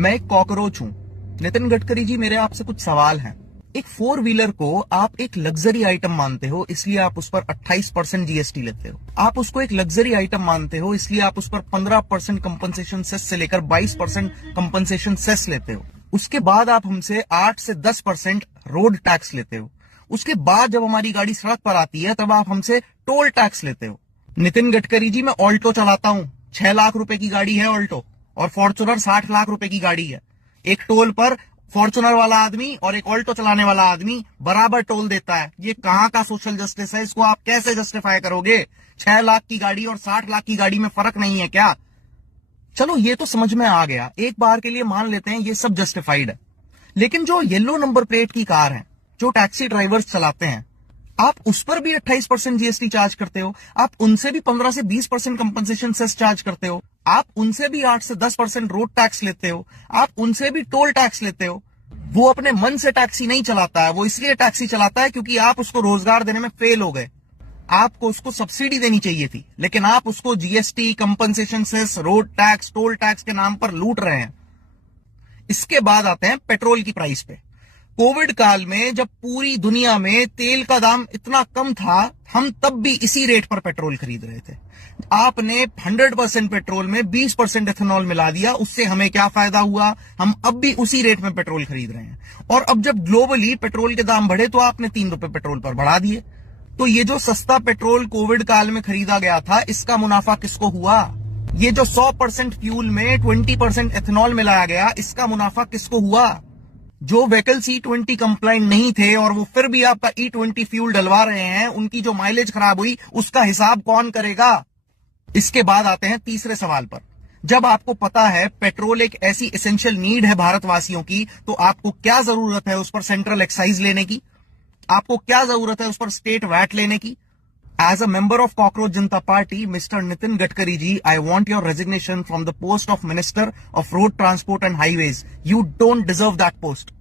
मैं एक कॉकरोच हूं। नितिन गडकरी जी, मेरे आपसे कुछ सवाल हैं। एक 4 व्हीलर को आप एक लग्जरी आइटम मानते हो, इसलिए आप उस पर 28% जीएसटी लेते हो। आप उसको एक लग्जरी आइटम मानते हो, इसलिए आप उस पर 15% कंपनसेशन सेस से लेकर 22% कंपनसेशन सेस लेते हो। उसके बाद आप हमसे 8 से 10% रोड टैक्स लेते हो। उसके बाद जब हमारी गाड़ी सड़क पर आती है तब आप हमसे टोल टैक्स लेते हो। नितिन गडकरी जी, मैं ऑल्टो चलाता हूं। 6 लाख रुपए की गाड़ी है ऑल्टो, और फॉर्च्यूनर 60 लाख रुपए की गाड़ी है। एक टोल पर फॉर्च्यूनर वाला आदमी और एक ऑल्टो चलाने वाला आदमी बराबर टोल देता है। ये कहां का सोशल जस्टिस है? इसको आप कैसे जस्टिफाई करोगे? 6 लाख की गाड़ी और 60 लाख की गाड़ी में फर्क नहीं है क्या? चलो, ये तो समझ में आ गया। एक बार के लिए मान लेते हैं ये सब जस्टिफाइड है। लेकिन जो येलो नंबर प्लेट की कार है, जो टैक्सी ड्राइवर्स चलाते हैं, आप उस पर भी 28% जीएसटी चार्ज करते हो। आप उनसे भी 15 से 20% कंपनसेशन सेस चार्ज करते हो। आप उनसे भी 8 से 10% रोड टैक्स लेते हो। आप उनसे भी टोल टैक्स लेते हो। वो अपने मन से टैक्सी नहीं चलाता है, वो इसलिए टैक्सी चलाता है क्योंकि आप उसको रोजगार देने में फेल हो गए। आपको उसको सब्सिडी देनी चाहिए थी, लेकिन आप उसको GST, compensation cess, road tax, toll tax के नाम पर लूट रहे हैं। इसके बाद आते हैं पेट्रोल की प्राइस पे। कोविड काल में जब पूरी दुनिया में तेल का दाम इतना कम था, हम तब भी इसी रेट पर पेट्रोल खरीद रहे थे। आपने 100% पेट्रोल में 20% एथेनॉल मिला दिया। उससे हमें क्या फायदा हुआ? हम अब भी उसी रेट में पेट्रोल खरीद रहे हैं। और अब जब ग्लोबली पेट्रोल के दाम बढ़े तो आपने 3 रुपए पेट्रोल पर बढ़ा दिए। तो ये जो सस्ता पेट्रोल कोविड काल में खरीदा गया था, इसका मुनाफा किसको हुआ? ये जो 100% फ्यूल में 20% एथेनॉल मिलाया गया, इसका मुनाफा किसको हुआ? जो व्हीकल्स E20 कंप्लाइंट नहीं थे और वो फिर भी आपका E20 फ्यूल डलवा रहे हैं, उनकी जो माइलेज खराब हुई, उसका हिसाब कौन करेगा? इसके बाद आते हैं तीसरे सवाल पर। जब आपको पता है पेट्रोल एक ऐसी एसेंशियल नीड है भारतवासियों की, तो आपको क्या जरूरत है उस पर सेंट्रल एक्साइज लेने की? आपको क्या जरूरत है उस पर स्टेट वैट लेने की? As a member of Cockroach Janata Party, Mr. Nitin Gadkari ji, I want your resignation from the post of Minister of Road Transport and Highways. You don't deserve that post.